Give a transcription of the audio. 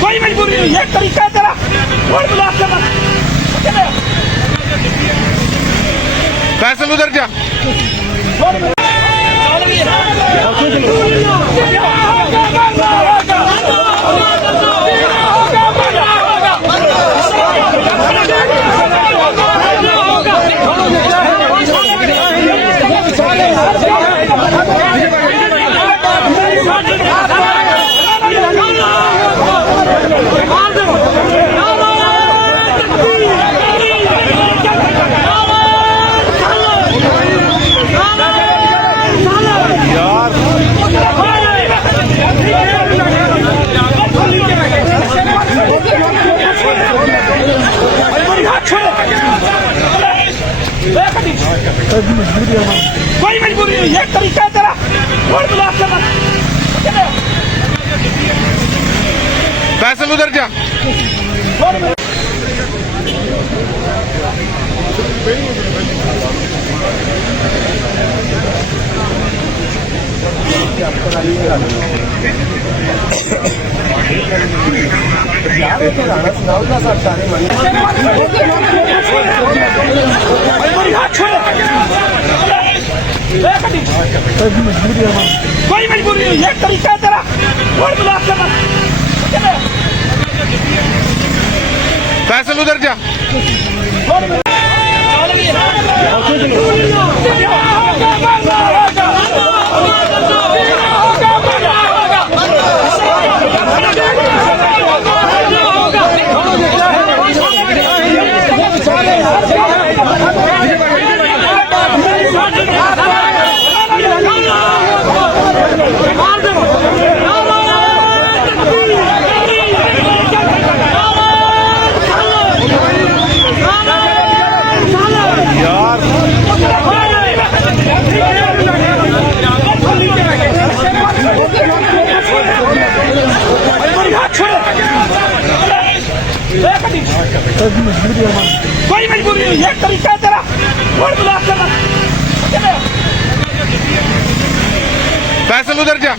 कोई मजबूरी नहीं, ये तरीका है तेरा। वोट ब्लॉक करना। फैसल उधर जा। कोई मजबूरी नहीं, ये तरीका है तेरा। वोट ब्लॉक करना। फैसल उधर जा। कोई मजबूरी नहीं, ये तरीका है तेरा। वोट ब्लॉक करना। फैसल उधर जा। कोई मजबूरी नहीं, ये तरीका है तेरा। वोट ब्लॉक करना। फैसल उधर जा।